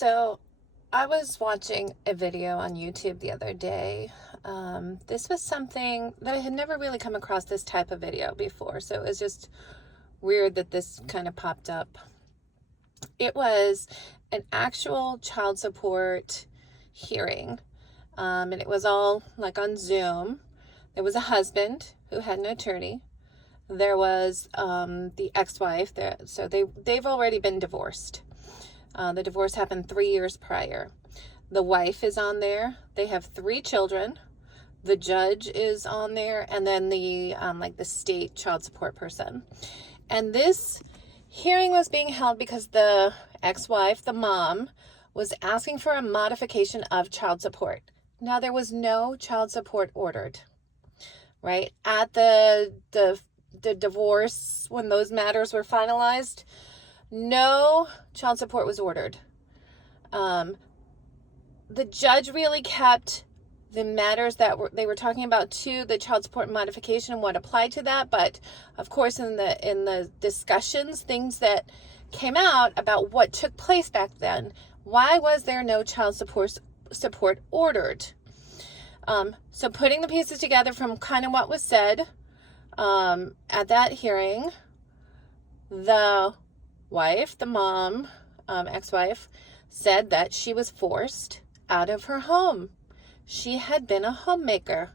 So I was watching a video on YouTube the other day. This was something that I had never really come across this type of video before. So it was just weird that this kind of popped up. It was an actual child support hearing. And it was all like on Zoom. There was a husband who had an attorney. There was the ex-wife. So they've already been divorced. The divorce happened 3 years prior. The wife is on there. They have 3 children. The judge is on there, and then the state child support person. And this hearing was being held because the ex-wife, the mom, was asking for a modification of child support. Now, there was no child support ordered, right? At the divorce, when those matters were finalized, no child support was ordered. The judge really kept the matters that they were talking about to the child support modification and what applied to that. But of course, in the discussions, things that came out about what took place back then, why was there no child support ordered? So putting the pieces together from kind of what was said at that hearing, the wife, the mom, ex-wife, said that she was forced out of her home. She had been a homemaker,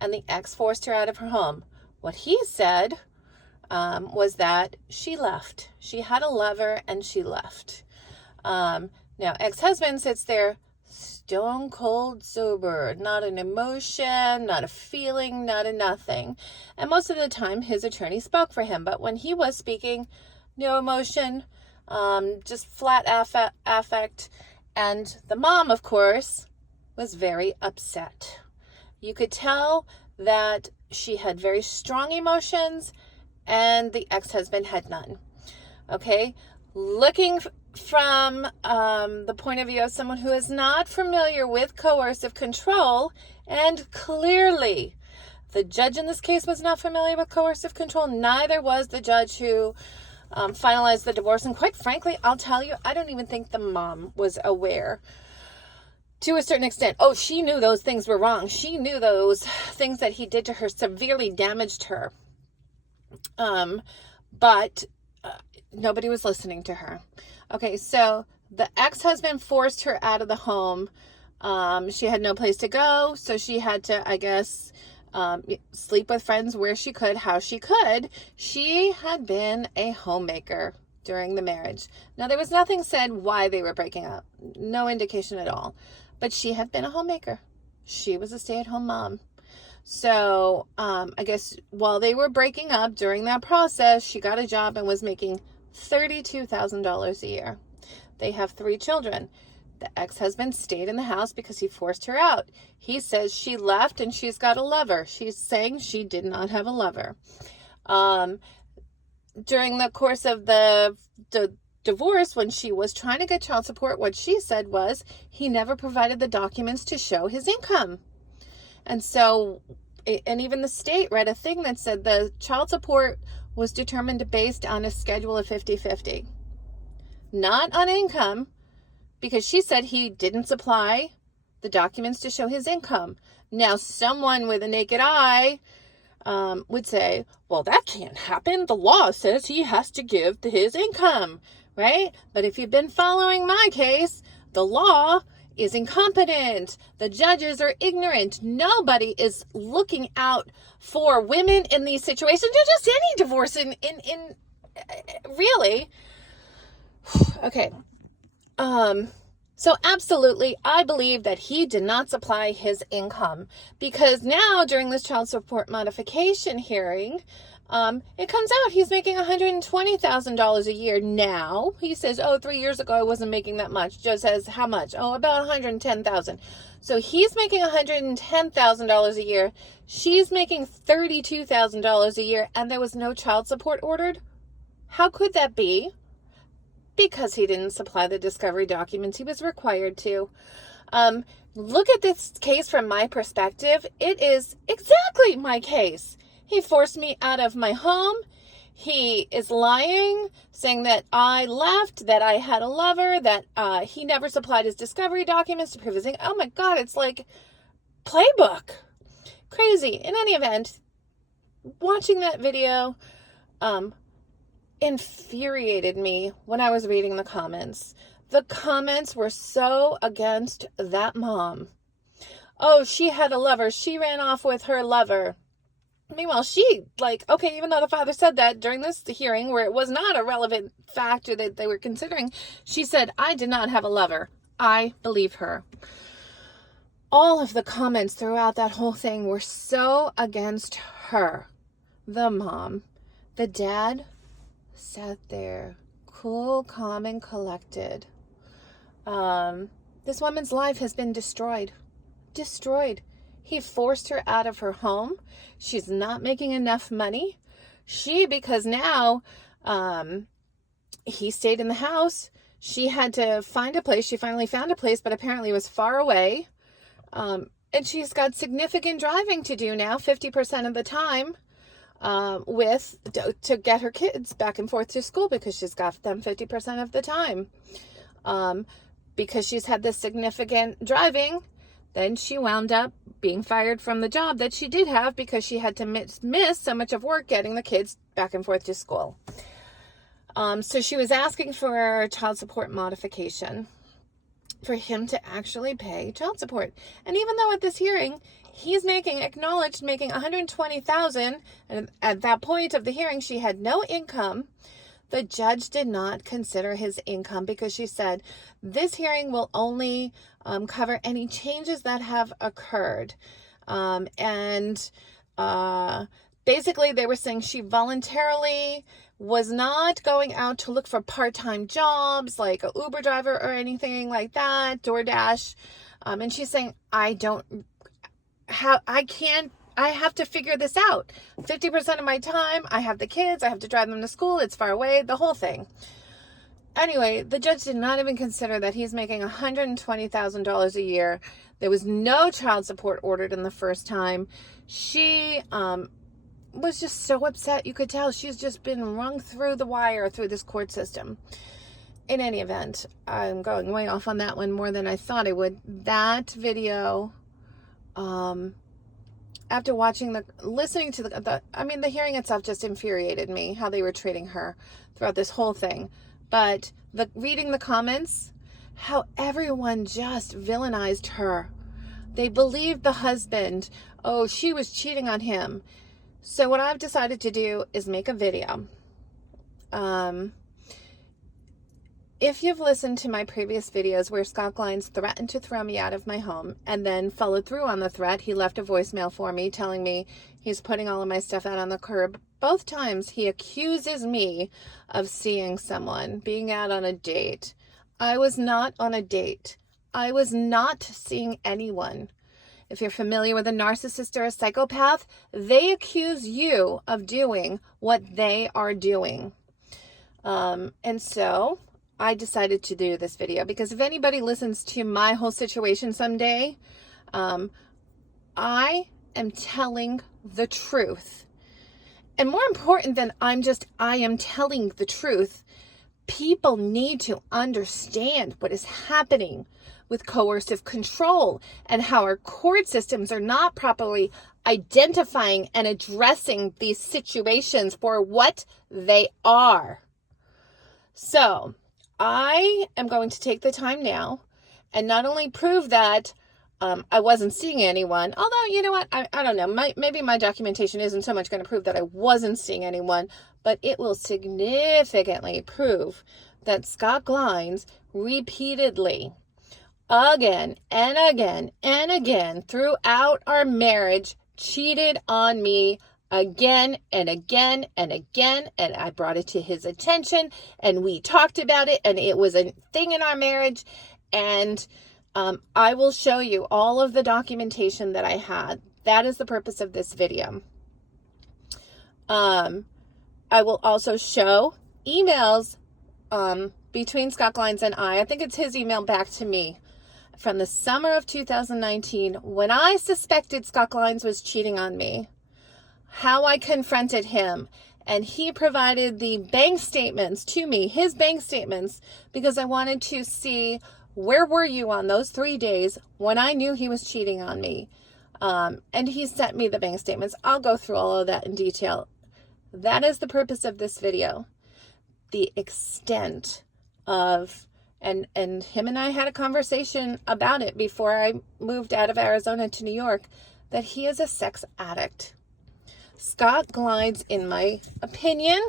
and the ex forced her out of her home. What he said was that she left. She had a lover, and she left. Now, ex-husband sits there stone cold sober, not an emotion, not a feeling, not a nothing. And most of the time, his attorney spoke for him. But when he was speaking, no emotion, just flat affect. And the mom, of course, was very upset. You could tell that she had very strong emotions and the ex-husband had none. Okay? Looking from the point of view of someone who is not familiar with coercive control, and clearly the judge in this case was not familiar with coercive control, neither was the judge who finalized the divorce. And quite frankly, I'll tell you, I don't even think the mom was aware to a certain extent. Oh, she knew those things were wrong. She knew those things that he did to her severely damaged her. But nobody was listening to her. Okay, so the ex-husband forced her out of the home. She had no place to go, so she had to, I guess, sleep with friends where she could, how she could. She had been a homemaker during the marriage. Now, there was nothing said why they were breaking up. No indication at all. But she had been a homemaker. She was a stay-at-home mom. So, I guess while they were breaking up during that process, she got a job and was making $32,000 a year. They have 3 children. The ex-husband stayed in the house because he forced her out. He says she left and she's got a lover. She's saying she did not have a lover. During the course of the divorce, when she was trying to get child support, what she said was he never provided the documents to show his income. And so, and even the state read a thing that said the child support was determined based on a schedule of 50-50. Not on income, because she said he didn't supply the documents to show his income. Now, someone with a naked eye would say, well, that can't happen. The law says he has to give his income, right? But if you've been following my case, the law is incompetent. The judges are ignorant. Nobody is looking out for women in these situations, or just any divorce in really. Okay. So absolutely, I believe that he did not supply his income, because now during this child support modification hearing, it comes out he's making $120,000 a year now. He says, 3 years ago I wasn't making that much. Judge says, how much? About $110,000. So he's making $110,000 a year. She's making $32,000 a year, and there was no child support ordered. How could that be? Because he didn't supply the discovery documents he was required to. Look at this case from my perspective. It is exactly my case. He forced me out of my home. He is lying, saying that I left, that I had a lover, that he never supplied his discovery documents to prove his income. Oh my God, it's like playbook. Crazy. In any event, watching that video infuriated me when I was reading the comments. The comments were so against that mom. Oh, she had a lover. She ran off with her lover. Meanwhile, she, okay, even though the father said that during this hearing where it was not a relevant factor that they were considering, she said, I did not have a lover. I believe her. All of the comments throughout that whole thing were so against her, the mom. The dad sat there, cool, calm, and collected. This woman's life has been destroyed. Destroyed. He forced her out of her home. She's not making enough money. Because now he stayed in the house, she had to find a place. She finally found a place, but apparently it was far away. And she's got significant driving to do now, 50% of the time, to get her kids back and forth to school, because she's got them 50% of the time. Because she's had this significant driving, then she wound up being fired from the job that she did have because she had to miss so much of work getting the kids back and forth to school. So she was asking for child support modification for him to actually pay child support. And even though at this hearing, he's acknowledged making $120,000, and at that point of the hearing, she had no income, the judge did not consider his income because she said, this hearing will only cover any changes that have occurred. Basically, they were saying she voluntarily was not going out to look for part-time jobs like an Uber driver or anything like that, DoorDash. And she's saying, I have to figure this out. 50% of my time, I have the kids, I have to drive them to school, it's far away, the whole thing. Anyway, the judge did not even consider that he's making $120,000 a year. There was no child support ordered in the first time. She was just so upset. You could tell she's just been wrung through the wire through this court system. In any event, I'm going way off on that one more than I thought I would. That video, after listening to the hearing itself just infuriated me, how they were treating her throughout this whole thing. But reading the comments, how everyone just villainized her. They believed the husband. Oh, she was cheating on him. So what I've decided to do is make a video. If you've listened to my previous videos where Scott Glines threatened to throw me out of my home and then followed through on the threat, he left a voicemail for me telling me he's putting all of my stuff out on the curb. Both times he accuses me of seeing someone, being out on a date. I was not on a date. I was not seeing anyone. If you're familiar with a narcissist or a psychopath, they accuse you of doing what they are doing. And so I decided to do this video because if anybody listens to my whole situation someday, I am telling the truth. And more important than I am telling the truth, people need to understand what is happening with coercive control and how our court systems are not properly identifying and addressing these situations for what they are. So I am going to take the time now and not only prove that I wasn't seeing anyone, although, you know what, I don't know, maybe my documentation isn't so much going to prove that I wasn't seeing anyone, but it will significantly prove that Scott Glines repeatedly, again and again and again throughout our marriage, cheated on me again and again and again, and I brought it to his attention and we talked about it and it was a thing in our marriage, and I will show you all of the documentation that I had. That is the purpose of this video. I will also show emails between Scott Glines and I think it's his email back to me from the summer of 2019 when I suspected Scott Glines was cheating on me, how I confronted him, And he provided the bank statements to me, his bank statements, because I wanted to see where were you on those 3 days when I knew he was cheating on me. And he sent me the bank statements. I'll go through all of that in detail. That is the purpose of this video. The extent of, and him and I had a conversation about it before I moved out of Arizona to New York, that he is a sex addict. Scott Glines, in my opinion,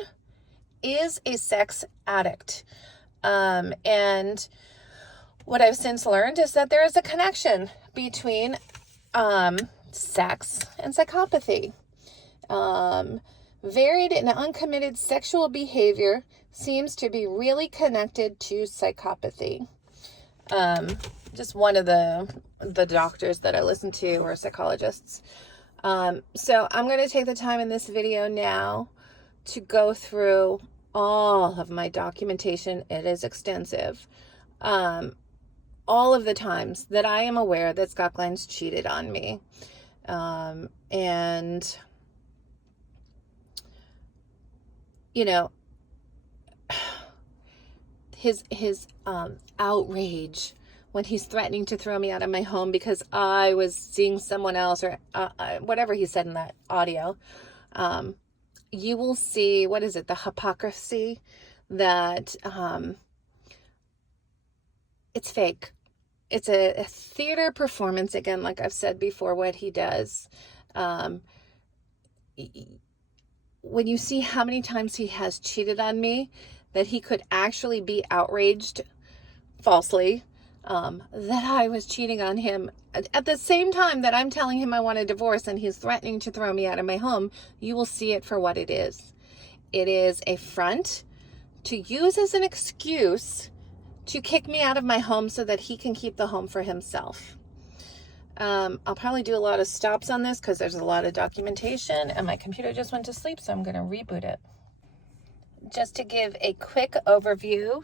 is a sex addict. And what I've since learned is that there is a connection between sex and psychopathy. Varied and uncommitted sexual behavior seems to be really connected to psychopathy. Just one of the doctors that I listen to, or psychologists. So I'm going to take the time in this video now to go through all of my documentation. It is extensive. All of the times that I am aware that Scott Glines cheated on me. And, you know, his outrage when he's threatening to throw me out of my home because I was seeing someone else, or whatever he said in that audio. You will see, what is it, the hypocrisy that it's fake. It's a theater performance, again, like I've said before, what he does. When you see how many times he has cheated on me, that he could actually be outraged falsely, that I was cheating on him at the same time that I'm telling him I want a divorce and he's threatening to throw me out of my home, you will see it for what it is. It is a front to use as an excuse to kick me out of my home so that he can keep the home for himself. I'll probably do a lot of stops on this because there's a lot of documentation and my computer just went to sleep, so I'm going to reboot it. Just to give a quick overview,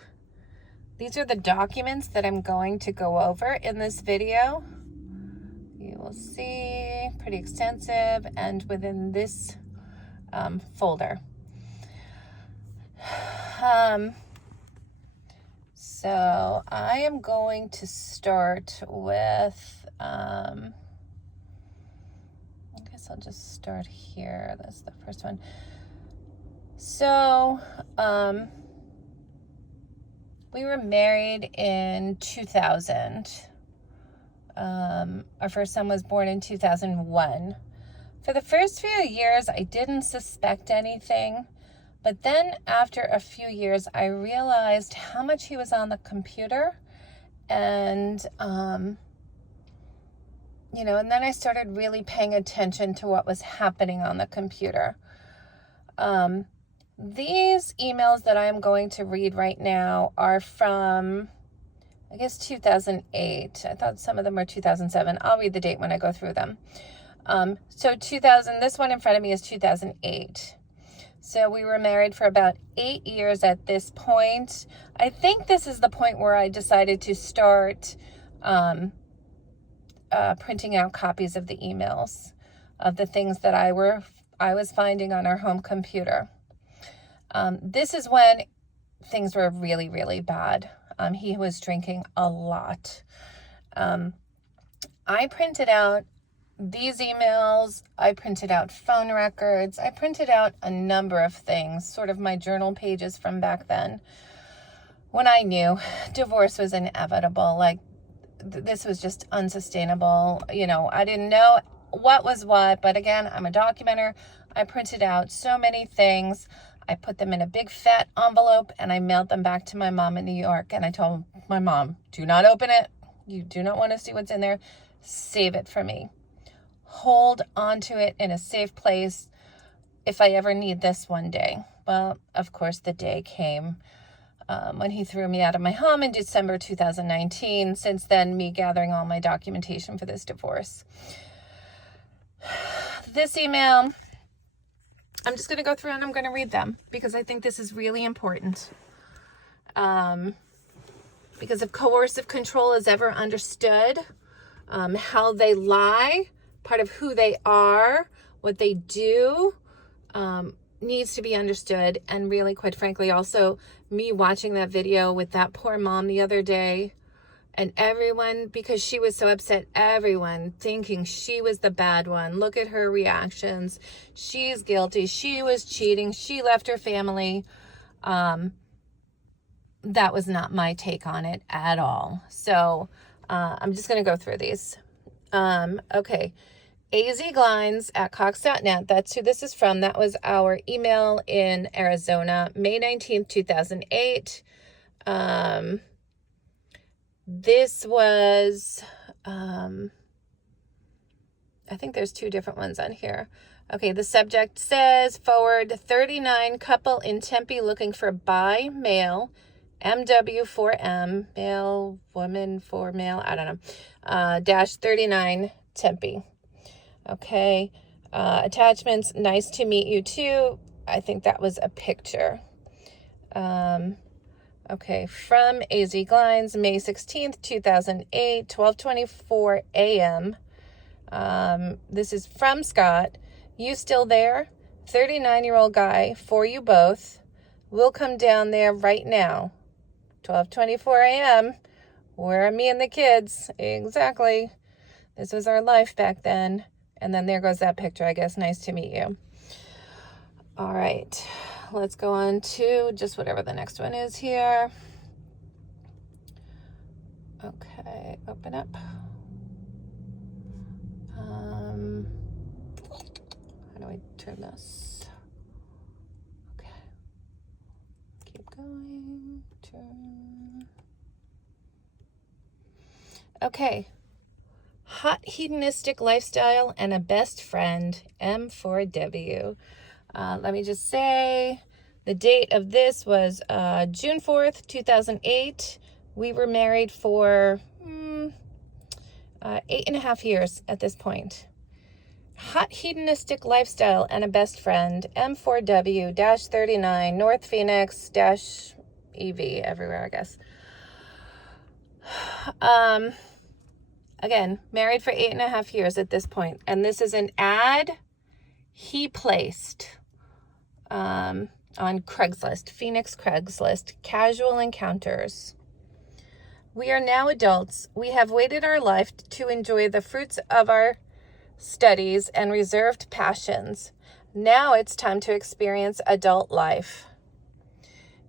these are the documents that I'm going to go over in this video. You will see, pretty extensive, and within this folder. So I am going to start with, I guess I'll just start here. That's the first one. So, we were married in 2000. Our first son was born in 2001. For the first few years, I didn't suspect anything. But then after a few years, I realized how much he was on the computer. And, and then I started really paying attention to what was happening on the computer. These emails that I am going to read right now are from, I guess, 2008. I thought some of them were 2007. I'll read the date when I go through them. So this one in front of me is 2008. So we were married for about 8 years at this point. I think this is the point where I decided to start printing out copies of the emails of the things that I was finding on our home computer. This is when things were really, really bad. He was drinking a lot. I printed out these emails. I printed out phone records. I printed out a number of things, sort of my journal pages from back then, when I knew divorce was inevitable. Like, this was just unsustainable. I didn't know what was what, but again, I'm a documenter. I printed out so many things. I put them in a big fat envelope and I mailed them back to my mom in New York. And I told my mom, do not open it. You do not want to see what's in there. Save it for me. Hold onto it in a safe place if I ever need this one day. Well, of course, the day came when he threw me out of my home in December 2019. Since then, me gathering all my documentation for this divorce. This email, I'm just going to go through and I'm going to read them because I think this is really important. Because if coercive control is ever understood, how they lie, part of who they are, what they do, needs to be understood. And really, quite frankly, also me watching that video with that poor mom the other day, and everyone, because she was so upset, everyone thinking she was the bad one. Look at her reactions. She's guilty. She was cheating. She left her family. That was not my take on it at all. So I'm just going to go through these. Okay. azglines@cox.net. That's who this is from. That was our email in Arizona, May 19th, 2008. This was, I think there's two different ones on here. Okay, the subject says, forward 39 couple in Tempe looking for bi male, MW4M, male, woman for male, I don't know, dash 39 Tempe. Okay, attachments, nice to meet you too. I think that was a picture. Okay, from AZ Glines, May 16th, 2008, 12:24 a.m. This is from Scott. You still there? 39-year-old guy, for you both. We'll come down there right now. 12:24 a.m. Where are me and the kids? Exactly. This was our life back then. And then there goes that picture, I guess. Nice to meet you. All right. Let's go on to just whatever the next one is here. Okay, open up. How do I turn this? Okay. Keep going. Turn. Okay. Hot hedonistic lifestyle and a best friend, M4W. Let me just say the date of this was June 4th, 2008. We were married for 8.5 years at this point. Hot hedonistic lifestyle and a best friend, M4W-39, North Phoenix-EV, everywhere, I guess. Again, married for 8.5 years at this point. And this is an ad he placed on Craigslist, Phoenix Craigslist, casual encounters. We are now adults. We have waited our life to enjoy the fruits of our studies and reserved passions. Now it's time to experience adult life.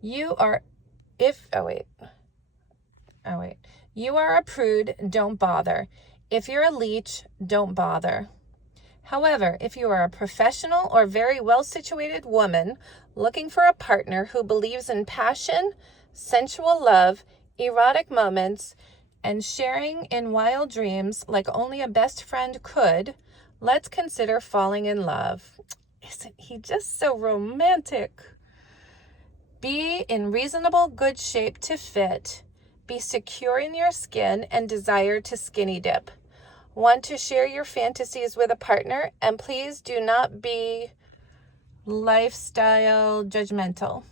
You are a prude, don't bother. If you're a leech, don't bother. However, if you are a professional or very well-situated woman looking for a partner who believes in passion, sensual love, erotic moments, and sharing in wild dreams like only a best friend could, let's consider falling in love. Isn't he just so romantic? Be in reasonable good shape to fit. Be secure in your skin and desire to skinny dip. Want to share your fantasies with a partner, and please do not be lifestyle judgmental.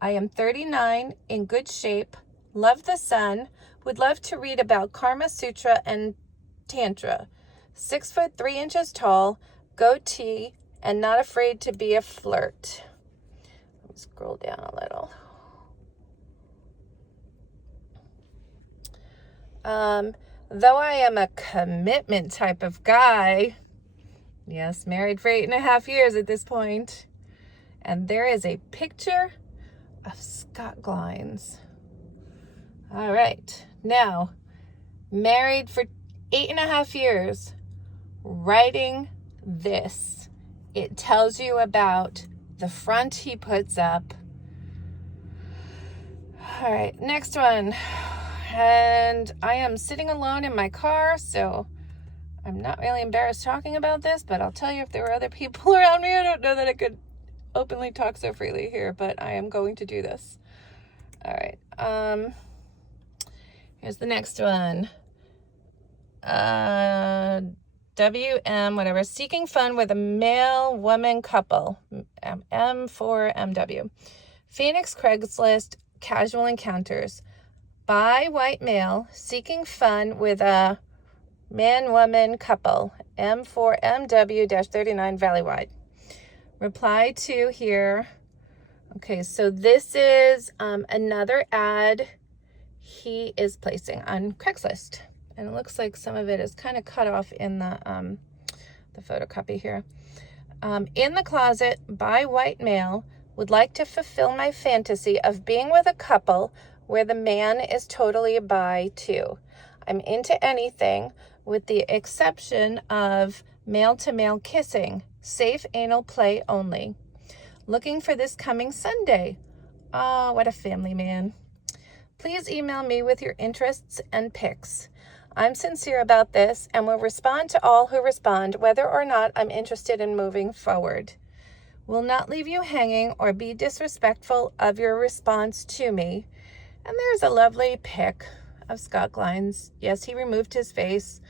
I am 39, in good shape, love the sun, would love to read about Karma Sutra and Tantra. 6'3" tall, goatee, and not afraid to be a flirt. Let me scroll down a little. Though I am a commitment type of guy, yes, married for 8.5 years at this point, and there is a picture of Scott Glines. All right, now, married for 8.5 years, writing this. It tells you about the front he puts up. All right, next one. And I am sitting alone in my car, so I'm not really embarrassed talking about this, but I'll tell you if there were other people around me. I don't know that I could openly talk so freely here, but I am going to do this. All right. Here's the next one. WM, whatever, seeking fun with a male woman couple, M4MW. Phoenix Craigslist, casual encounters. Bi white male seeking fun with a man-woman couple, M4MW-39 Valleywide. reply to here. Okay, so this is another ad he is placing on Craigslist. And it looks like some of it is kind of cut off in the photocopy here. In the closet, by white male, would like to fulfill my fantasy of being with a couple where the man is totally bi too. I'm into anything with the exception of male-to-male kissing, safe anal play only. Looking for this coming Sunday. Oh, what a family man. Please email me with your interests and pics. I'm sincere about this and will respond to all who respond, whether or not I'm interested in moving forward. Will not leave you hanging or be disrespectful of your response to me. And there's a lovely pic of Scott Glines. Yes, he removed his face,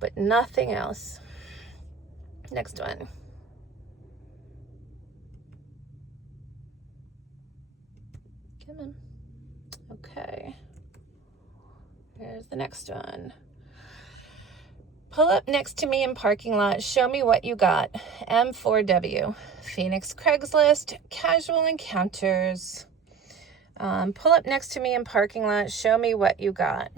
but nothing else. Next one. Come on. Okay. Here's the next one. Pull up next to me in parking lot. Show me what you got. M4W. Phoenix Craigslist. Casual encounters. Pull up next to me in parking lot. Show me what you got.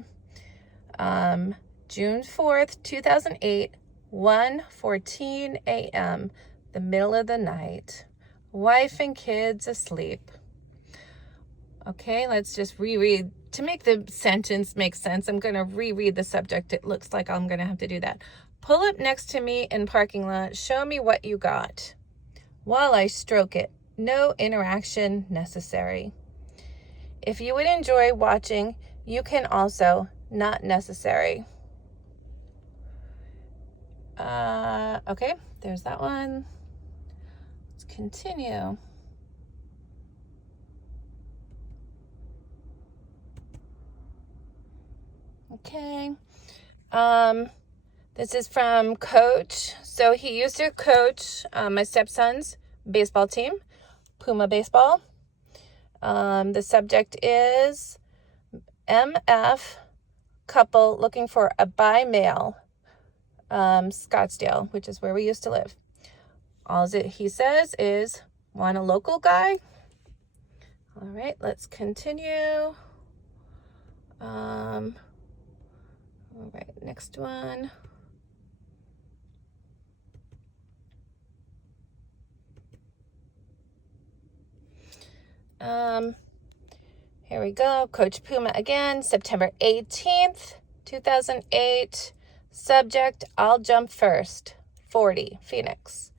June 4th, 2008. 1:14 a.m. The middle of the night. Wife and kids asleep. Okay, let's just reread. To make the sentence make sense, I'm going to reread the subject. It looks like I'm going to have to do that. Pull up next to me in parking lot. Show me what you got. While I stroke it. No interaction necessary. If you would enjoy watching, you can also. Not necessary. Okay, there's that one. Let's continue. Okay. This is from Coach. So he used to coach my stepson's baseball team, Puma Baseball. The subject is MF couple looking for a bi male, Scottsdale, which is where we used to live. All he says is, want a local guy? All right, let's continue. All right, next one. Here we go. Coach Puma again, September 18th, 2008. Subject, I'll jump first. 40, Phoenix.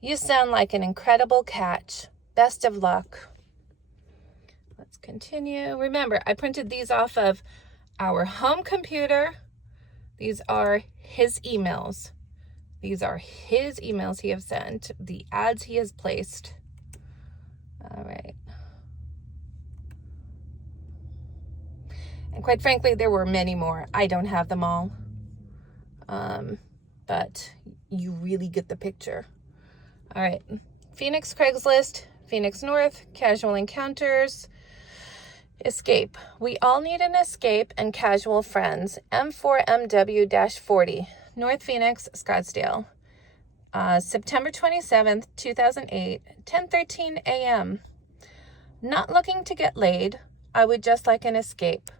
You sound like an incredible catch. Best of luck. Let's continue. Remember, I printed these off of our home computer. These are his emails. These are his emails he has sent, the ads he has placed. All right. And quite frankly, there were many more. I don't have them all. But you really get the picture. All right. Phoenix Craigslist, Phoenix North, casual encounters, escape. We all need an escape and casual friends. M4MW-40, North Phoenix, Scottsdale. September 27th, 2008, 10:13 a.m. Not looking to get laid. I would just like an escape.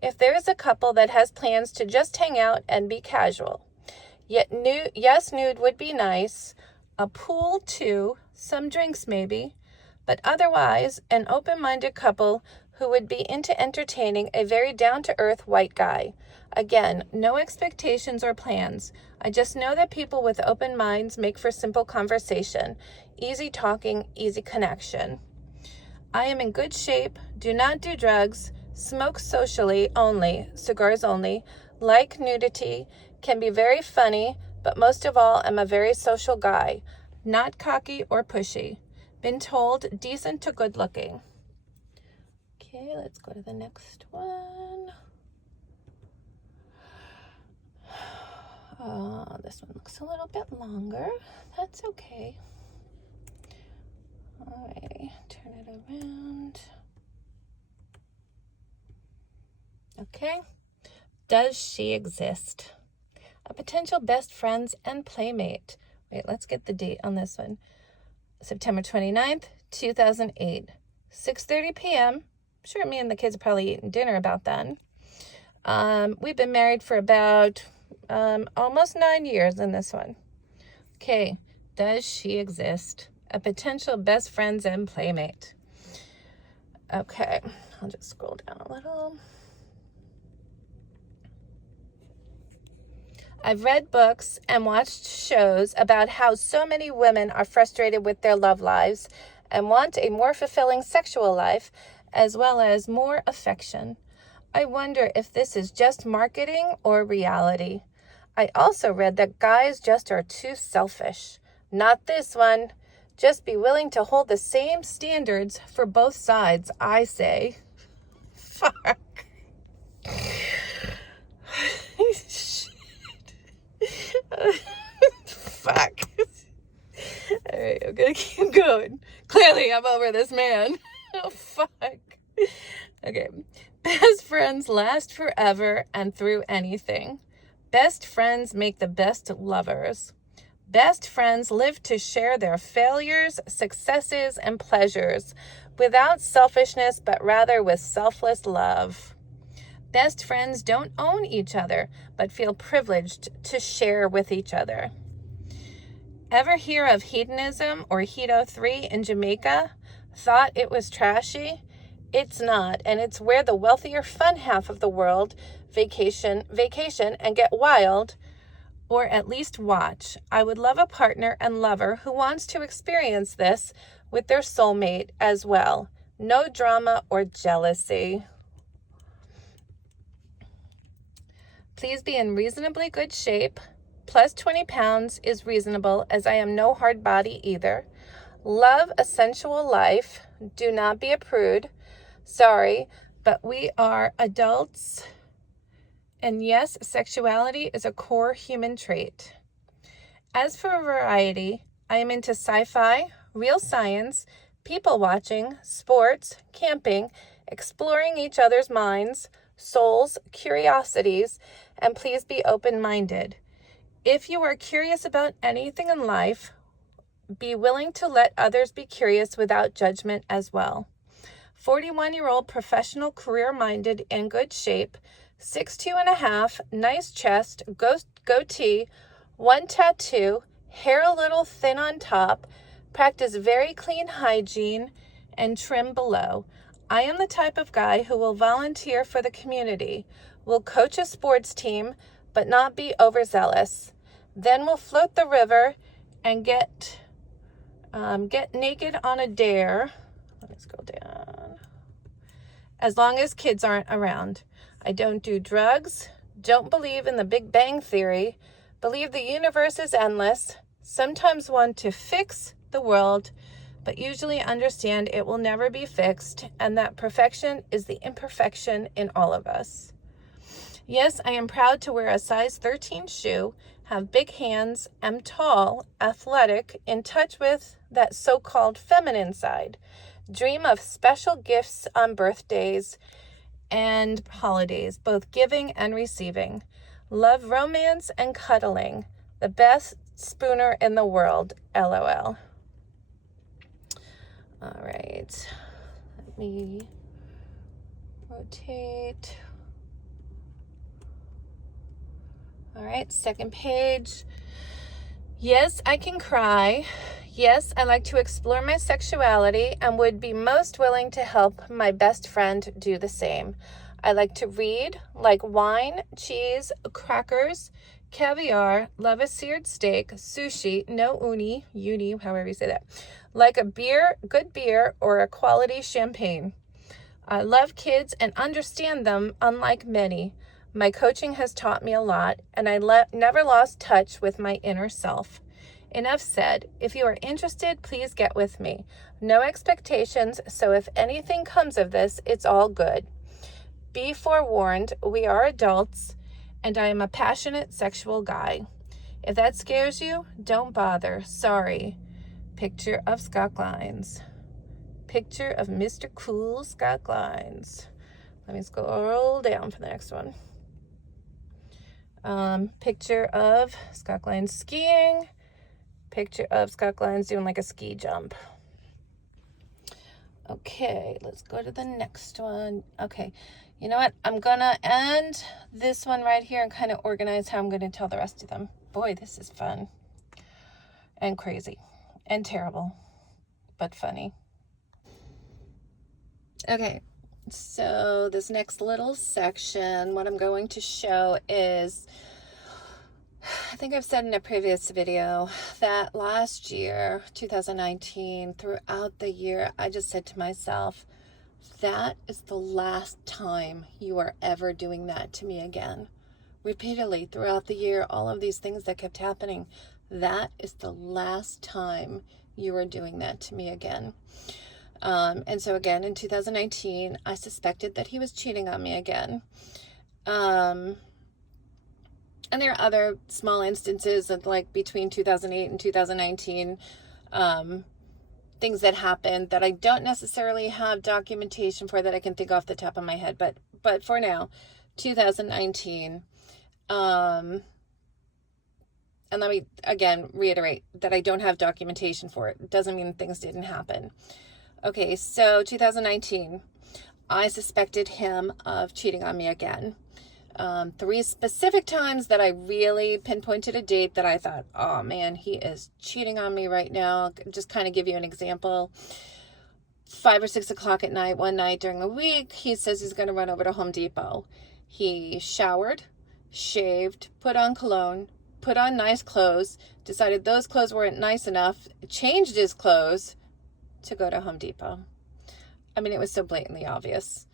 If there is a couple that has plans to just hang out and be casual. Yes, nude would be nice. A pool too, some drinks maybe. But otherwise, an open-minded couple who would be into entertaining a very down-to-earth white guy. Again, no expectations or plans. I just know that people with open minds make for simple conversation. Easy talking, easy connection. I am in good shape, do not do drugs, smoke socially only, cigars only, like nudity, can be very funny, but most of all, am a very social guy, not cocky or pushy. Been told decent to good looking. Okay, let's go to the next one. This one looks a little bit longer. That's okay. All right, turn it around. Okay. Does she exist? A potential best friends and playmate. Wait, let's get the date on this one. September 29th, 2008, 6:30 p.m. Sure, me and the kids are probably eating dinner about then. We've been married for about almost 9 years in this one. Okay, does she exist? A potential best friends and playmate. Okay, I'll just scroll down a little. I've read books and watched shows about how so many women are frustrated with their love lives and want a more fulfilling sexual life as well as more affection. I wonder if this is just marketing or reality. I also read that guys just are too selfish. Not this one. Just be willing to hold the same standards for both sides, I say. Fuck. Fuck. All right, I'm gonna keep going. Clearly, I'm over this man. Oh, fuck. Okay. Best friends last forever and through anything. Best friends make the best lovers. Best friends live to share their failures, successes, and pleasures without selfishness, but rather with selfless love. Best friends don't own each other, but feel privileged to share with each other. Ever hear of hedonism or Hedo 3 in Jamaica? Thought it was trashy? It's not, and it's where the wealthier fun half of the world vacation and get wild, or at least watch. I would love a partner and lover who wants to experience this with their soulmate as well. No drama or jealousy. Please be in reasonably good shape. Plus 20 pounds is reasonable, as I am no hard body either. Love a sensual life. Do not be a prude. Sorry, but we are adults. And yes, sexuality is a core human trait. As for variety, I am into sci-fi, real science, people watching, sports, camping, exploring each other's minds, souls, curiosities, and please be open-minded. If you are curious about anything in life, be willing to let others be curious without judgment as well. 41-year-old professional, career-minded, in good shape, 6'2.5", nice chest, goatee, 1 tattoo, hair a little thin on top, practice very clean hygiene, and trim below. I am the type of guy who will volunteer for the community, will coach a sports team, but not be overzealous. Then we'll float the river and get naked on a dare. Let me scroll down. As long as kids aren't around. I don't do drugs, don't believe in the Big Bang Theory, believe the universe is endless, sometimes want to fix the world, but usually understand it will never be fixed and that perfection is the imperfection in all of us. Yes, I am proud to wear a size 13 shoe, have big hands, am tall, athletic, in touch with that so-called feminine side. Dream of special gifts on birthdays and holidays, both giving and receiving. Love romance and cuddling. The best spooner in the world, LOL. All right, let me rotate. All right, second page. Yes, I can cry. Yes, I like to explore my sexuality and would be most willing to help my best friend do the same. I like to read, like wine, cheese, crackers, caviar, love a seared steak, sushi, no uni, however you say that, like a beer, good beer, or a quality champagne. I love kids and understand them, unlike many. My coaching has taught me a lot, and I never lost touch with my inner self. Enough said. If you are interested, please get with me. No expectations, so if anything comes of this, it's all good. Be forewarned, we are adults, and I am a passionate sexual guy. If that scares you, don't bother. Sorry. Picture of Scott Glines. Picture of Mr. Cool Scott Glines. Let me scroll down for the next one. Picture of Scott Glines skiing Picture of Scott Glines doing like a ski jump. Okay, let's go to the next one. Okay, you know what? I'm gonna end this one right here and kind of organize how I'm gonna tell the rest of them. Boy, this is fun and crazy and terrible, but funny. Okay, so this next little section, what I'm going to show is, I think I've said in a previous video that last year, 2019, throughout the year, I just said to myself, that is the last time you are ever doing that to me again. Repeatedly throughout the year, all of these things that kept happening, that is the last time you are doing that to me again. And so again, in 2019, I suspected that he was cheating on me again. And there are other small instances of like between 2008 and 2019, things that happened that I don't necessarily have documentation for that I can think off the top of my head. But for now, 2019, and let me again reiterate that I don't have documentation for it. Doesn't mean things didn't happen. Okay, so 2019, I suspected him of cheating on me again. 3 specific times that I really pinpointed a date that I thought, oh man, he is cheating on me right now. I'll just kind of give you an example. 5 or 6 o'clock at night, one night during the week, he says he's going to run over to Home Depot. He showered, shaved, put on cologne, put on nice clothes, decided those clothes weren't nice enough, changed his clothes to go to Home Depot. I mean, it was so blatantly obvious.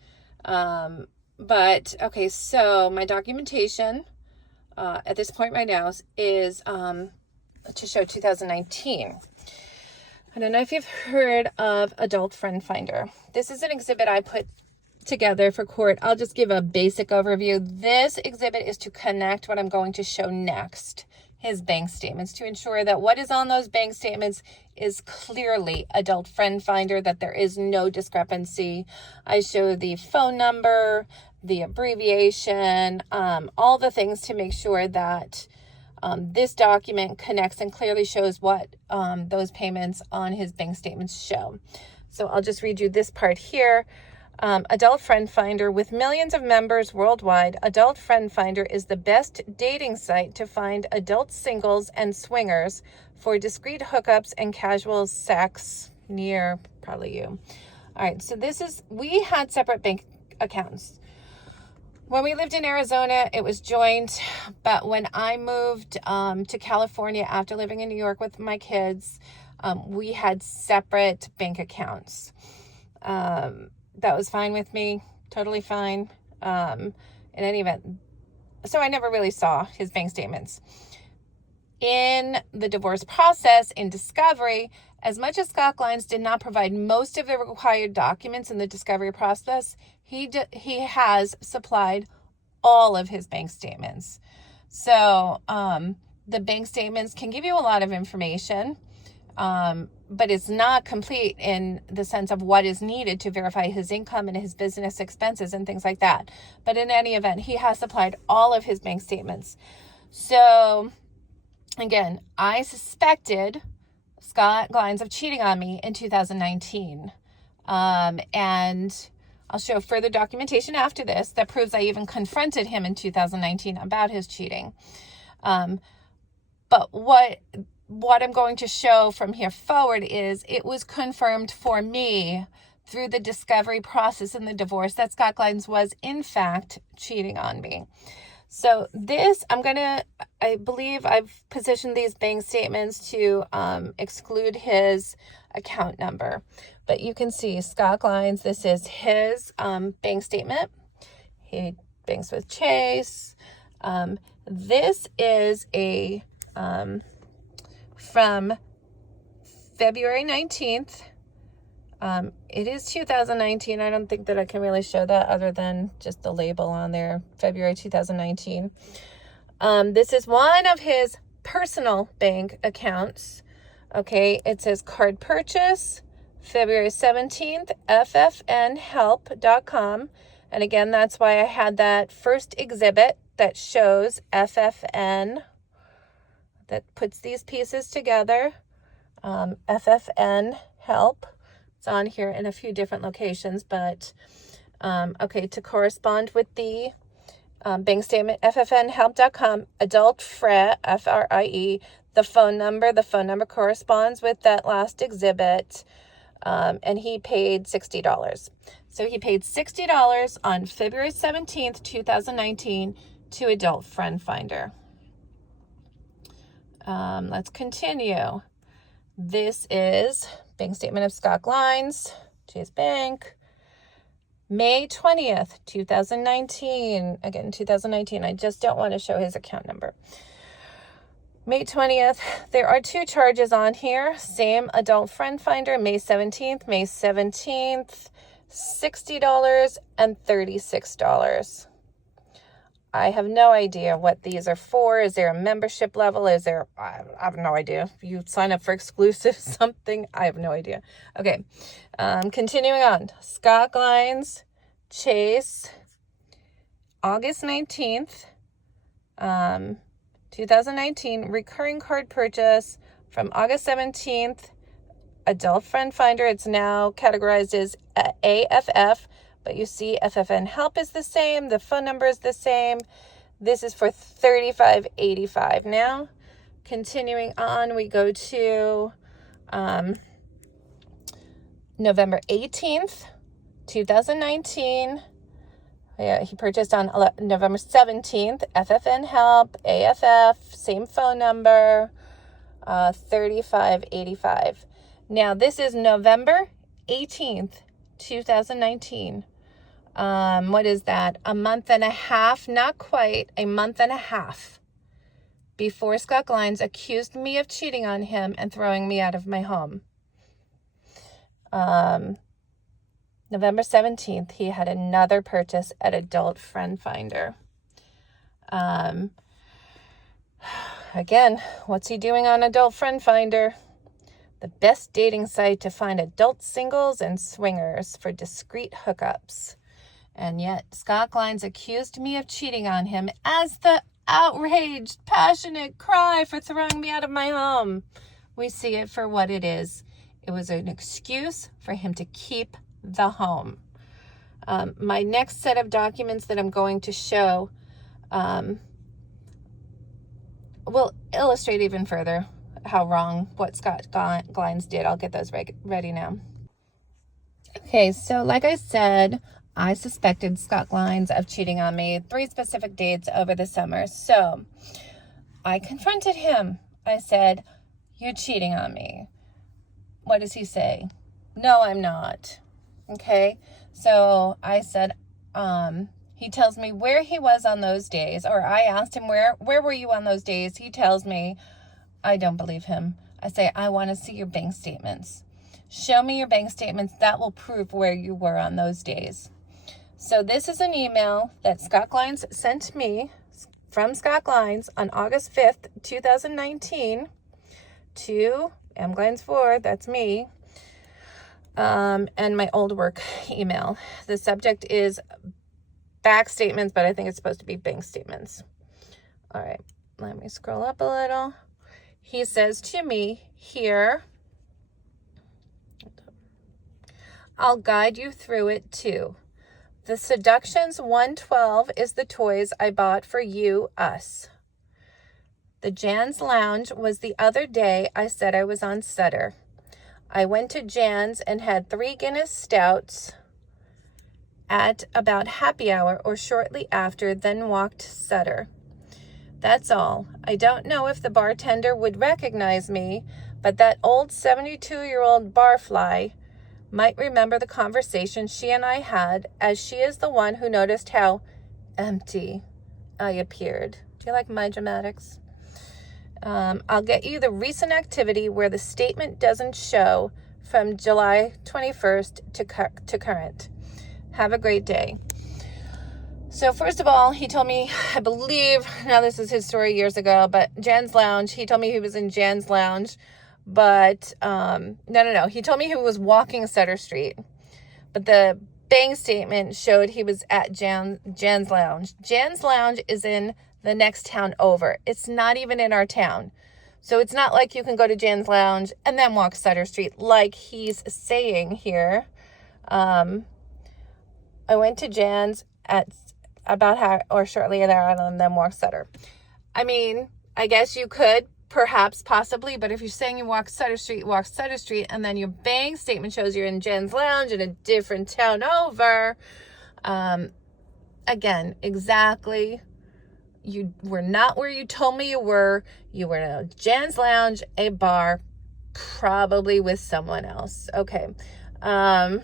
But okay, so my documentation at this point right now is to show 2019. I don't know if you've heard of Adult Friend Finder. This is an exhibit I put together for court. I'll just give a basic overview. This exhibit is to connect what I'm going to show next, his bank statements, to ensure that what is on those bank statements is clearly Adult Friend Finder, that there is no discrepancy. I show the phone number, the abbreviation, all the things to make sure that this document connects and clearly shows what those payments on his bank statements show. So I'll just read you this part here. Adult Friend Finder, with millions of members worldwide, Adult Friend Finder is the best dating site to find adult singles and swingers for discreet hookups and casual sex near probably you. All right, so we had separate bank accounts. When we lived in Arizona, it was joint, but when I moved to California after living in New York with my kids, we had separate bank accounts. That was fine with me, totally fine. In any event, so I never really saw his bank statements. In the divorce process, in discovery, as much as Scott Glines did not provide most of the required documents in the discovery process, he has supplied all of his bank statements. So the bank statements can give you a lot of information, but it's not complete in the sense of what is needed to verify his income and his business expenses and things like that. But in any event, he has supplied all of his bank statements. So again, I suspected Scott Glines of cheating on me in 2019. And I'll show further documentation after this that proves I even confronted him in 2019 about his cheating. But what I'm going to show from here forward is it was confirmed for me through the discovery process in the divorce that Scott Glines was in fact cheating on me. So this, I believe I've positioned these bank statements to exclude his account number. But you can see Scott Glines, this is his bank statement. He banks with Chase. This is a from February 19th. It is 2019. I don't think that I can really show that other than just the label on there, February 2019. This is one of his personal bank accounts. Okay, it says card purchase, February 17th, ffnhelp.com. And again, that's why I had that first exhibit that shows FFN. that puts these pieces together. FFN help. It's on here in a few different locations, but okay, to correspond with the bank statement, ffnhelp.com, adult FRE, F-R-I-E, the phone number corresponds with that last exhibit, and he paid $60. So he paid $60 on February 17th, 2019 to Adult Friend Finder. Let's continue. This is bank statement of Scott Glines, Chase Bank, May 20th, 2019. Again, 2019. I just don't want to show his account number. May 20th. There are 2 charges on here. Same Adult Friend Finder, May 17th, $60 and $36. I have no idea what these are for. Is there a membership level? I have no idea. If you sign up for exclusive something, I have no idea. Okay, continuing on. Scott Glines, Chase, August 19th, 2019, recurring card purchase from August 17th, Adult Friend Finder. It's now categorized as AFF. But you see FFN help is the same. The phone number is the same. This is for $35.85. Now, continuing on, we go to November 18th, 2019. Yeah, he purchased on November 17th. FFN help, AFF, same phone number, $35.85. Now, this is November 18th, 2019. What is that? A month and a half, not quite, a month and a half before Scott Glines accused me of cheating on him and throwing me out of my home. November 17th, he had another purchase at Adult Friend Finder. Again, what's he doing on Adult Friend Finder? The best dating site to find adult singles and swingers for discreet hookups. And yet, Scott Glines accused me of cheating on him as the outraged, passionate cry for throwing me out of my home. We see it for what it is. It was an excuse for him to keep the home. My next set of documents that I'm going to show will illustrate even further how wrong what Scott Glines did. I'll get those ready now. Okay, so like I said, I suspected Scott Glines of cheating on me 3 specific dates over the summer. So I confronted him. I said, "You're cheating on me." What does he say? "No, I'm not." Okay, so I said, he tells me where he was on those days, or I asked him, where were you on those days? He tells me, I don't believe him. I say, "I want to see your bank statements. Show me your bank statements. That will prove where you were on those days." So this is an email that Scott Glines sent me from Scott Glines on August 5th, 2019 to M. Glines 4, that's me, and my old work email. The subject is back statements, but I think it's supposed to be bank statements. All right, let me scroll up a little. He says to me here, "I'll guide you through it too. The Seductions 112 is the toys I bought for you, us. The Jan's Lounge was the other day I said I was on Sutter. I went to Jan's and had 3 Guinness Stouts at about happy hour or shortly after, then walked Sutter. That's all. I don't know if the bartender would recognize me, but that old 72-year-old barfly might remember the conversation she and I had, as she is the one who noticed how empty I appeared." Do you like my dramatics? "I'll get you the recent activity where the statement doesn't show from July 21st to current. Have a great day." So first of all, he told me, I believe, now this is his story years ago, but Jan's Lounge, he told me he was in Jan's Lounge, but no. He told me he was walking Sutter Street, but the bank statement showed he was at Jan's Lounge. Jan's Lounge is in the next town over. It's not even in our town. So it's not like you can go to Jan's Lounge and then walk Sutter Street like he's saying here. I went to Jan's at about how, or shortly thereafter, and then walk Sutter. I mean, I guess you could, perhaps, possibly, but if you're saying you walk Sutter Street, and then your bank statement shows you're in Jan's Lounge in a different town over, again, exactly, you were not where you told me you were. You were in a Jan's Lounge, a bar, probably with someone else. Okay. And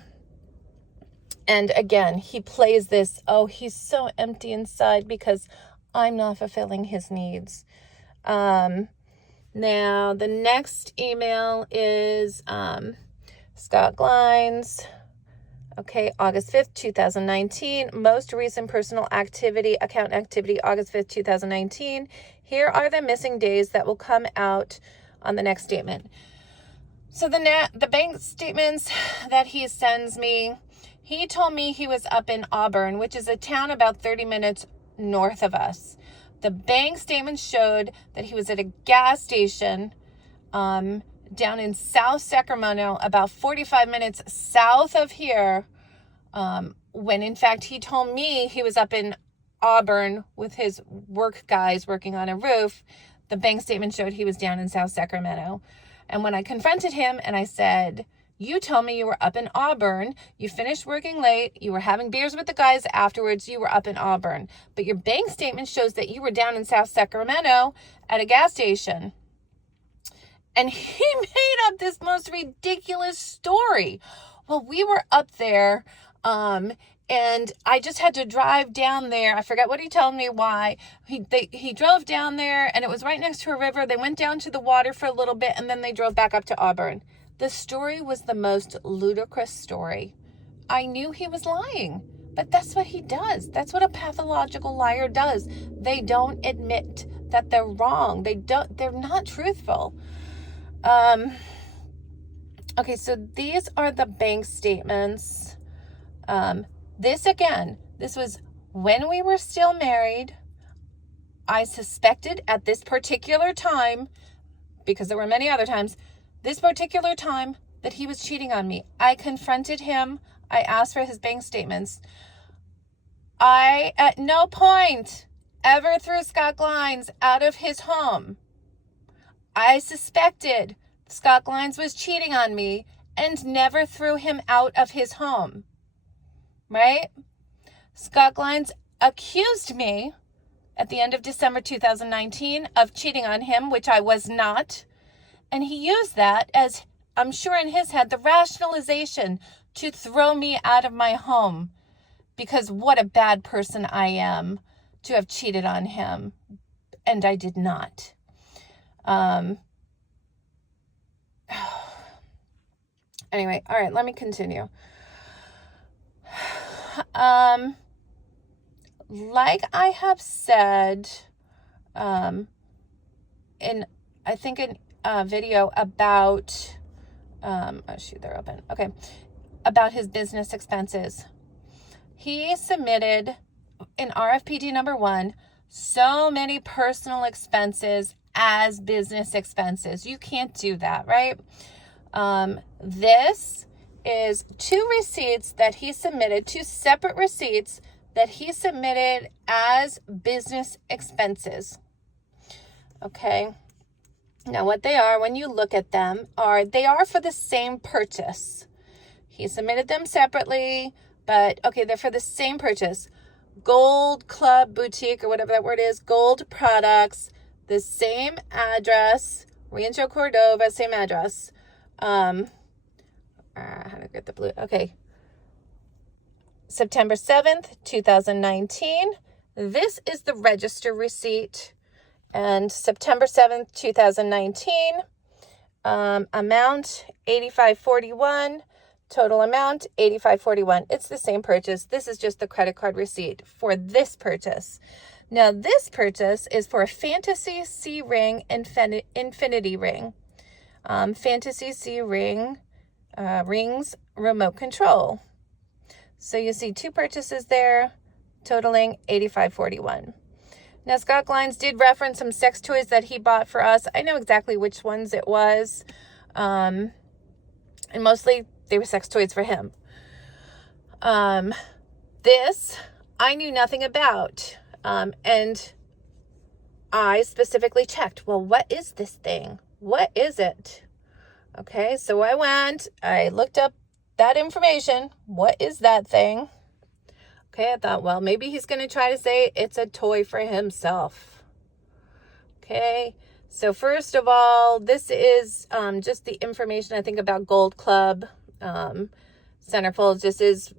again, he plays this, oh, he's so empty inside because I'm not fulfilling his needs. Now, the next email is Scott Glines. Okay, August 5th, 2019. Most recent personal account activity, August 5th, 2019. Here are the missing days that will come out on the next statement. So the bank statements that he sends me, he told me he was up in Auburn, which is a town about 30 minutes north of us. The bank statement showed that he was at a gas station down in South Sacramento, about 45 minutes south of here, when in fact he told me he was up in Auburn with his work guys working on a roof. The bank statement showed he was down in South Sacramento. And when I confronted him and I said, you told me you were up in Auburn, you finished working late, you were having beers with the guys afterwards, you were up in Auburn, but your bank statement shows that you were down in South Sacramento at a gas station. And he made up this most ridiculous story. Well, we were up there, and I just had to drive down there. I forgot what he told me why. He drove down there, and it was right next to a river. They went down to the water for a little bit, and then they drove back up to Auburn. The story was the most ludicrous story. I knew he was lying, but that's what he does. That's what a pathological liar does. They don't admit that they're wrong. They're not truthful. Okay, so these are the bank statements. This was when we were still married. I suspected at this particular time, because there were many other times, this particular time that he was cheating on me. I confronted him. I asked for his bank statements. I, at no point, ever threw Scott Glines out of his home. I suspected Scott Glines was cheating on me and never threw him out of his home. Right? Scott Glines accused me at the end of December 2019 of cheating on him, which I was not. And he used that as, I'm sure in his head, the rationalization to throw me out of my home. Because what a bad person I am to have cheated on him. And I did not. Anyway, all right, let me continue. Like I have said, in a video about, they're open. Okay. About his business expenses. He submitted in RFPD number 1, so many personal expenses as business expenses. You can't do that, right? This is 2 receipts that he submitted, 2 separate receipts that he submitted as business expenses. Okay. Now what they are, when you look at them, they are for the same purchase. He submitted them separately, but okay, they're for the same purchase. Gold Club Boutique, or whatever that word is, gold products, the same address, Rancho Cordova, same address. How to get the blue? Okay. September 7th, 2019. This is the register receipt. And September 7th, 2019. Amount, $85.41. Total amount, $85.41. It's the same purchase. This is just the credit card receipt for this purchase. Now, this purchase is for a Fantasy C Ring Infinity Ring. Fantasy C Ring rings remote control. So you see 2 purchases there, totaling $85.41. Now, Scott Glines did reference some sex toys that he bought for us. I know exactly which ones it was. And mostly they were sex toys for him. This I knew nothing about. And I specifically checked, well, what is this thing? What is it? Okay, so I looked up that information. What is that thing? Okay, I thought, well, maybe he's going to try to say it's a toy for himself. Okay, so first of all, this is just the information I think about Gold Club centerfolds. This is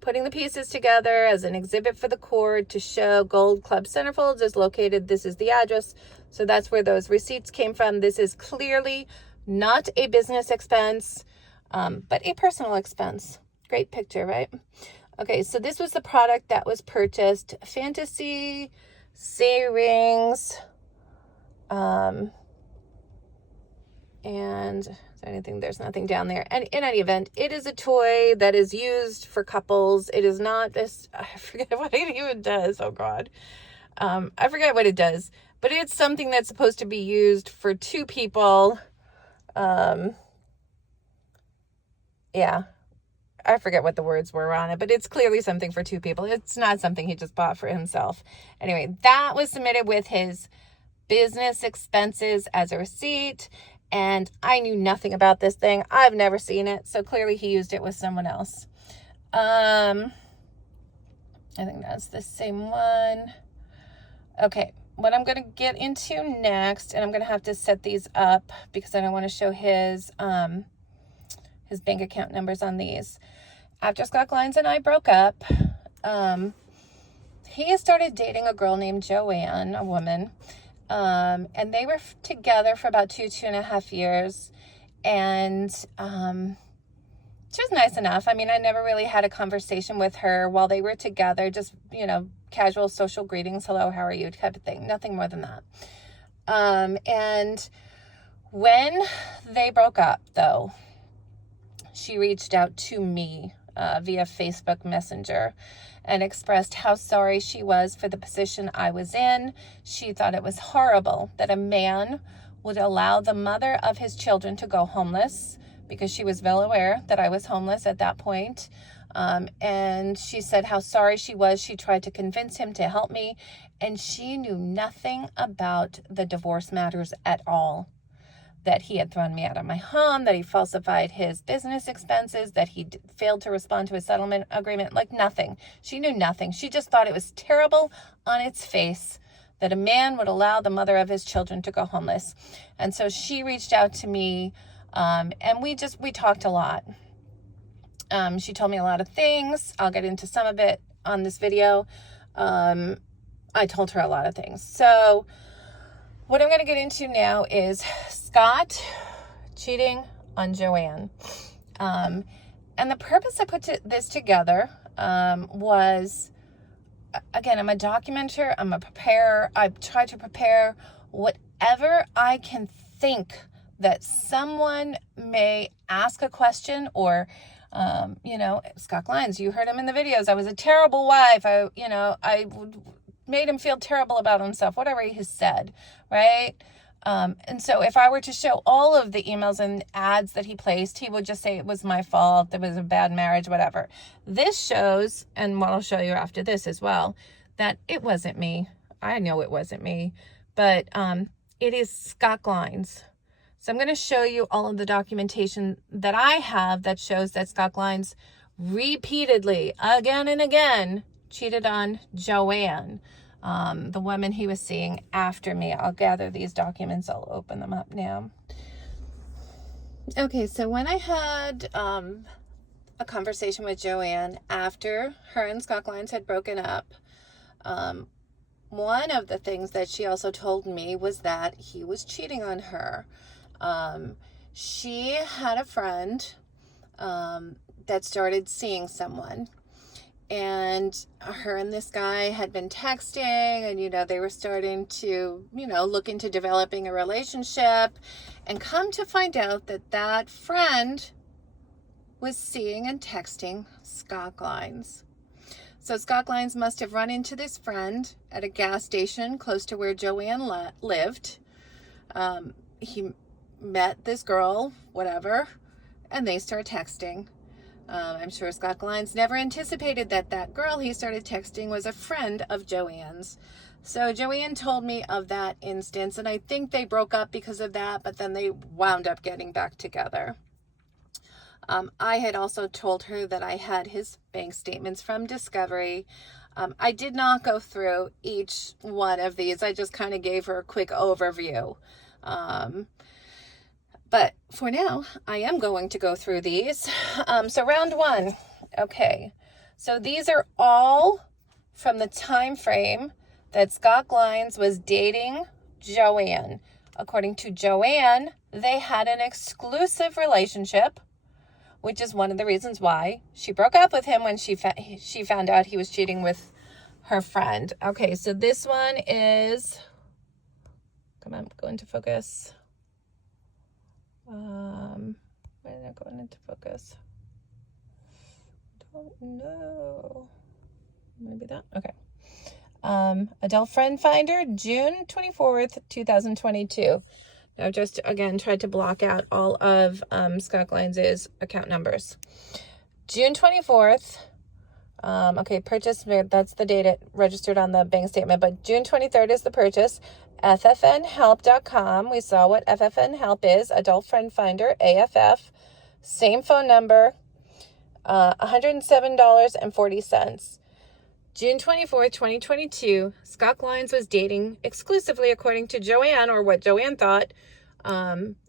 putting the pieces together as an exhibit for the court to show Gold Club centerfolds is located. This is the address. So that's where those receipts came from. This is clearly not a business expense, but a personal expense. Great picture, right? Okay, so this was the product that was purchased. Fantasy C-rings. And there's nothing down there. And in any event, it is a toy that is used for couples. It is not this, I forget what it even does. Oh God. I forget what it does, but it's something that's supposed to be used for two people. Yeah, I forget what the words were on it, but it's clearly something for two people. It's not something he just bought for himself. Anyway, that was submitted with his business expenses as a receipt, and I knew nothing about this thing. I've never seen it, so clearly he used it with someone else. I think that's the same one. Okay, what I'm going to get into next, and I'm going to have to set these up because I don't want to show his bank account numbers on these. After Scott Glines and I broke up, he started dating a girl named Joanne, a woman, and they were together for about 2.5 years, and she was nice enough. I mean, I never really had a conversation with her while they were together, just, casual social greetings, hello, how are you, type of thing, nothing more than that. And when they broke up, though, she reached out to me via Facebook Messenger and expressed how sorry she was for the position I was in. She thought it was horrible that a man would allow the mother of his children to go homeless, because she was well aware that I was homeless at that point. And she said how sorry she was. She tried to convince him to help me, and she knew nothing about the divorce matters at all. That he had thrown me out of my home, that he falsified his business expenses, that he failed to respond to a settlement agreement, like nothing. She knew nothing. She just thought it was terrible on its face that a man would allow the mother of his children to go homeless. And so she reached out to me, and we talked a lot. She told me a lot of things. I'll get into some of it on this video. I told her a lot of things. So what I'm going to get into now is Scott cheating on Joanne. And the purpose I put this together was, again, I'm a documenter, I'm a preparer. I try to prepare whatever I can think that someone may ask a question, or, Scott Glines, you heard him in the videos. I was a terrible wife. I made him feel terrible about himself, whatever he has said, right? And so if I were to show all of the emails and ads that he placed, he would just say it was my fault, there was a bad marriage, whatever. This shows, and what I'll show you after this as well, that it wasn't me. I know it wasn't me, but it is Scott Glines. So I'm going to show you all of the documentation that I have that shows that Scott Glines repeatedly, again and again, cheated on Joanne, the woman he was seeing after me. I'll gather these documents. I'll open them up now. Okay, so when I had a conversation with Joanne after her and Scott Glines had broken up, one of the things that she also told me was that he was cheating on her. She had a friend that started seeing someone, and her and this guy had been texting, and they were starting to look into developing a relationship, and come to find out that friend was seeing and texting Scott Glines. So Scott Glines must have run into this friend at a gas station close to where Joanne lived. He met this girl, whatever, and they start texting. I'm sure Scott Glines never anticipated that that girl he started texting was a friend of Joanne's. So Joanne told me of that instance, and I think they broke up because of that, but then they wound up getting back together. I had also told her that I had his bank statements from Discovery. I did not go through each one of these. I just kind of gave her a quick overview. But for now, I am going to go through these. So round one. Okay. So these are all from the time frame that Scott Glines was dating Joanne. According to Joanne, they had an exclusive relationship, which is one of the reasons why she broke up with him when she found out he was cheating with her friend. Okay, so this one is, come on, go into focus. Why is it going into focus? Don't know. Maybe that, okay. Adult Friend Finder, June 24th, 2022. Now, just again, tried to block out all of Scott Glines' account numbers. June 24th, okay, purchase, that's the date it registered on the bank statement, but June 23rd is the purchase. FFNhelp.com. We saw what FFN Help is, Adult Friend Finder, AFF. Same phone number, $107.40. June 24th, 2022, Scott Glines was dating exclusively, according to Joanne, or what Joanne thought,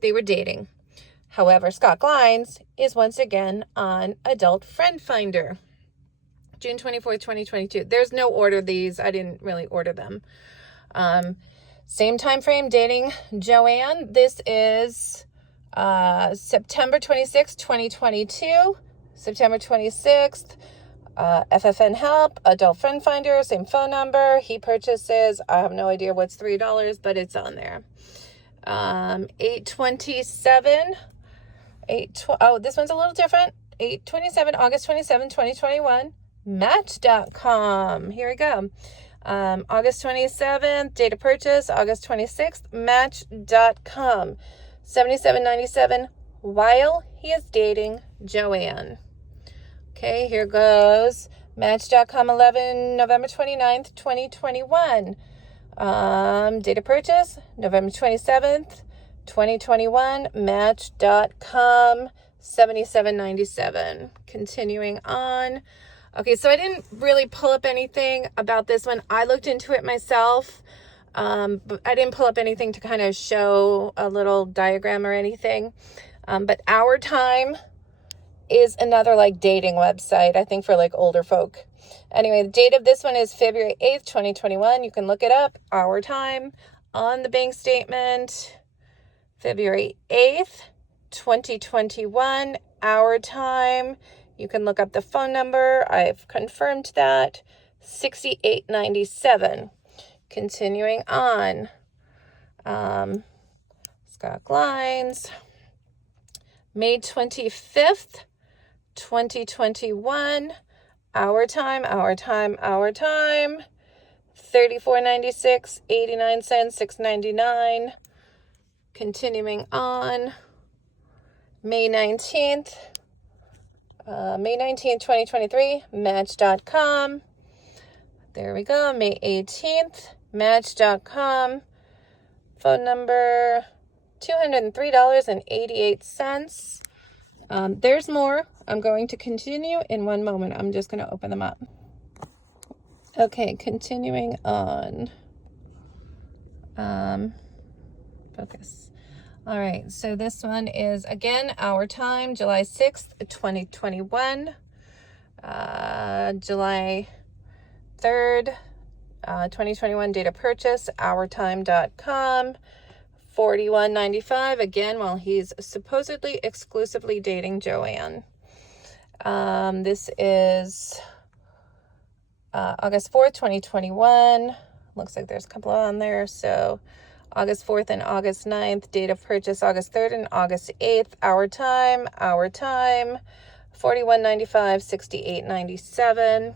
they were dating. However, Scott Glines is once again on Adult Friend Finder. June 24th, 2022. There's no order these. I didn't really order them. Same time frame, dating Joanne. This is September 26th, 2022. September 26th. FFN Help, Adult Friend Finder, same phone number. He purchases, I have no idea what's $3, but it's on there. 8/27. This one's a little different. 8/27, August 27, 2021. Match.com. Here we go. August 27th, date of purchase, August 26th, Match.com. $77.97 while he is dating Joanne. Okay, here goes. Match.com, November 29th, 2021. Date of purchase, November 27th, 2021. Match.com, $77.97. Continuing on. Okay, so I didn't really pull up anything about this one. I looked into it myself, but I didn't pull up anything to kind of show a little diagram or anything. But Our Time is another like dating website, I think, for like older folk. Anyway, the date of this one is February 8th, 2021. You can look it up. Our Time on the bank statement, February 8th, 2021. Our Time. You can look up the phone number. I've confirmed that. $68.97. Continuing on. Scott Glines. May 25th, 2021. Our Time. $34.96, 89 cents, $6.99. Continuing on. May 19th, 2023, Match.com. There we go. May 18th, Match.com. Phone number, $203.88. There's more. I'm going to continue in one moment. I'm just going to open them up. Okay, continuing on. Focus. All right, so this one is, again, Our Time, July 6th, 2021. July 3rd, 2021, date of purchase, OurTime.com. $41.95, again, while he's supposedly exclusively dating Joanne. This is August 4th, 2021. Looks like there's a couple on there, so August 4th and August 9th, date of purchase, August 3rd and August 8th. Our Time, $41.95, $68.97.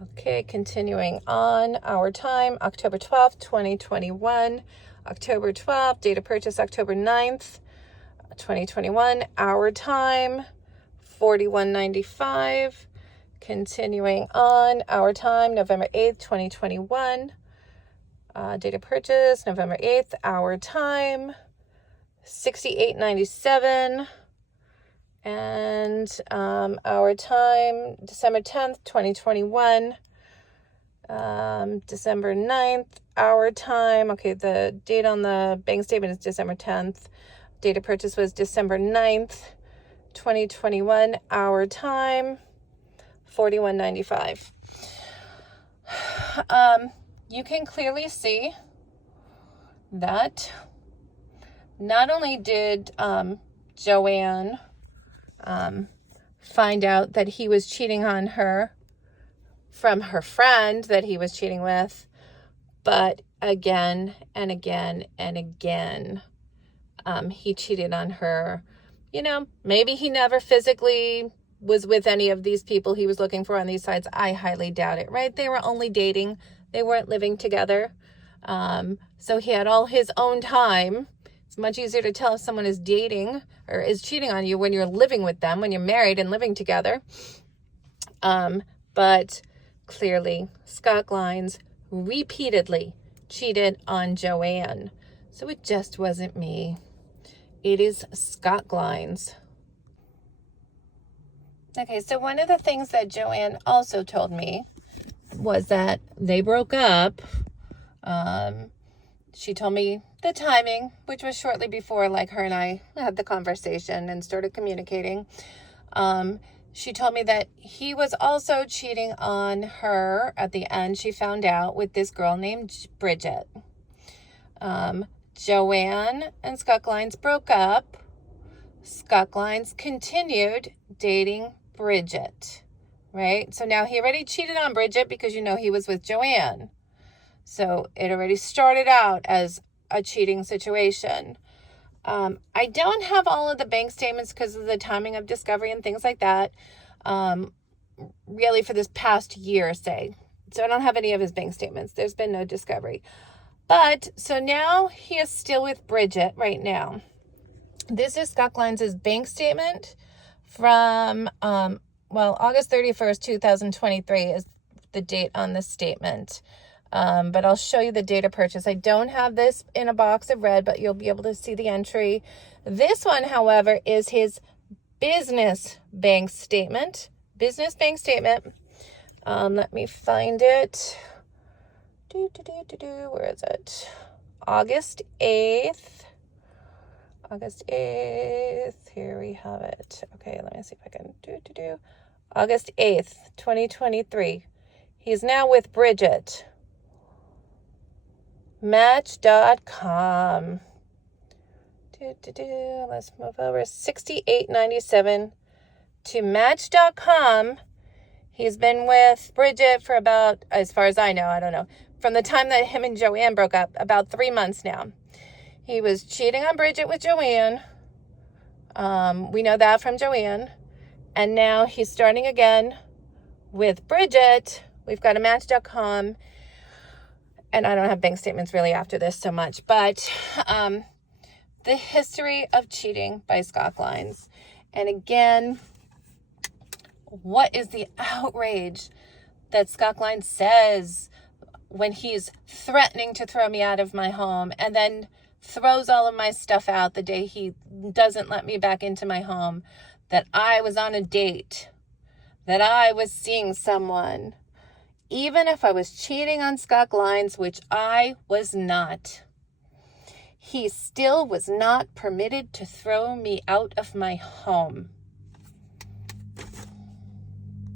Okay, continuing on. Our time, October 12th, 2021. October 12th, date of purchase, October 9th, 2021. Our time, 41.95. Continuing on. Our time, November 8th, 2021. Date of purchase, November 8th. Our time, 68.97. And our time, December 10th, 2021, December 9th, our time. Okay, the date on the bank statement is December 10th. Date of purchase was December 9th, 2021, our time, 41.95. You can clearly see that not only did Joanne find out that he was cheating on her from her friend that he was cheating with, but again and again and again, he cheated on her. You know, maybe he never physically was with any of these people he was looking for on these sites. I highly doubt it, right? They were only dating. They weren't living together. So he had all his own time. It's much easier to tell if someone is dating or is cheating on you when you're living with them, when you're married and living together. But clearly, Scott Glines repeatedly cheated on Joanne. So it just wasn't me. It is Scott Glines. Okay, so one of the things that Joanne also told me was that they broke up. She told me the timing, which was shortly before like her and I had the conversation and started communicating. She told me that he was also cheating on her at the end. She found out with this girl named Bridget. Joanne and Scott Glines broke up. Scott Glines continued dating Bridget, right? So now he already cheated on Bridget because you know he was with Joanne. So it already started out as a cheating situation. I don't have all of the bank statements because of the timing of discovery and things like that, really for this past year, say. So I don't have any of his bank statements. There's been no discovery. But, so now he is still with Bridget right now. This is Scott Glines' bank statement from, August 31st, 2023 is the date on this statement. But I'll show you the date of purchase. I don't have this in a box of red, but you'll be able to see the entry. This one, however, is his business bank statement. Let me find it. Where is it? August 8th. Here we have it. Okay, let me see if I can August 8th, 2023. He's now with Bridget. Match.com. Let's move over. 68.97 to Match.com. He's been with Bridget for about, as far as I know, I don't know, from the time that him and Joanne broke up, about 3 months now. He was cheating on Bridget with Joanne. We know that from Joanne. And now he's starting again with Bridget. We've got a Match.com. And I don't have bank statements really after this so much. But the history of cheating by Scott Glines. And again, what is the outrage that Scott Glines says when he's threatening to throw me out of my home and then throws all of my stuff out the day he doesn't let me back into my home, that I was on a date, that I was seeing someone, even if I was cheating on Scott Glines, which I was not. He still was not permitted to throw me out of my home.